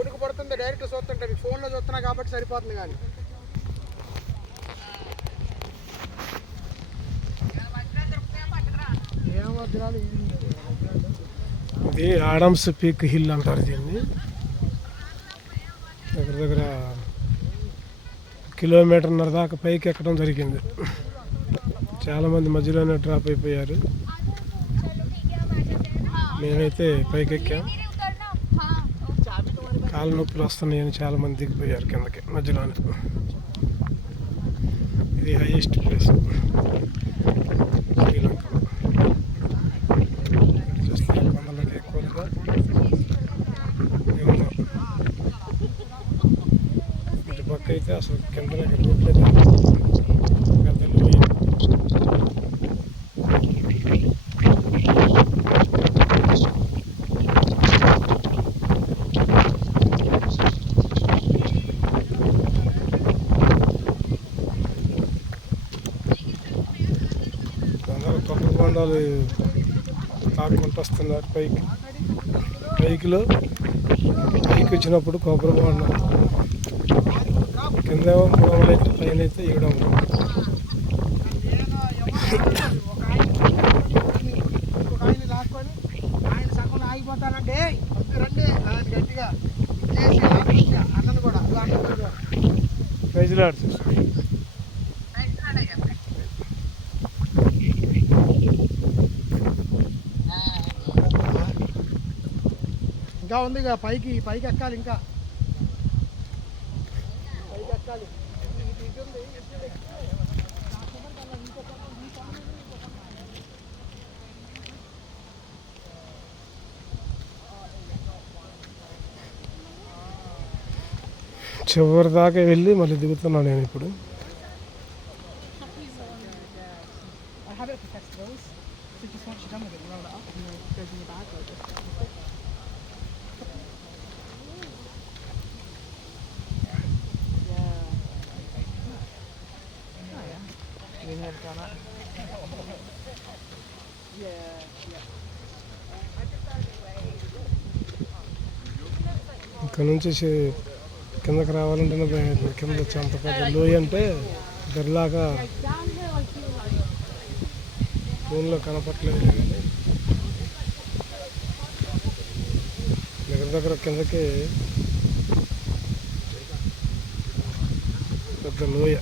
ఉడుకు పడుతుంది డైరెక్ట్ చూస్తుంటే మీకు ఫోన్లో చూస్తున్నా కాబట్టి సరిపోతుంది కానీ ఇది ఆడమ్స్ పీక్ హిల్ అంటారు దీన్ని. దగ్గర దగ్గర కిలోమీటర్న్నర దాకా పైకి ఎక్కడం జరిగింది. చాలామంది మధ్యలోనే డ్రాప్ అయిపోయారు. మేమైతే పైకి ఎక్కాం. కాళ్ళ నొప్పులు వస్తున్నాయని చాలామంది దిగిపోయారు కిందకి మధ్యలోనే. ఇది హైయెస్ట్ ప్లేస్ శ్రీలంకలో. చూస్తే కొండలకి ఎక్కువగా ఇటు పక్క అయితే అసలు కిందకి రోడ్లే పెద్దలు కొబ్బరి బొండాలు తాడుకుంటూ వస్తున్నారు పైకి. పైకి వచ్చినప్పుడు కొబ్బరి బొండం కింద అయితే పైన అయితే ఇవ్వడం. ఆగిపోతానంటే రండి గట్టిగా అన్నను కూడా ప్రైజ్లాడు. ఇంకా ఉంది ఇక పైకి ఎక్కాలి, ఇంకా పైకి ఎక్కాలి. చివరి దాకా వెళ్ళి మళ్ళీ దిగుతున్నాను నేను ఇప్పుడు. ఇక్కడ నుంచి కిందకి రావాలంటేనే భయం. కింద వచ్చి అంత పెద్ద లోయ అంటే గరిలాగా ఫోన్లో కనపట్లేదు కానీ దగ్గర కిందకి పెద్ద లోయ.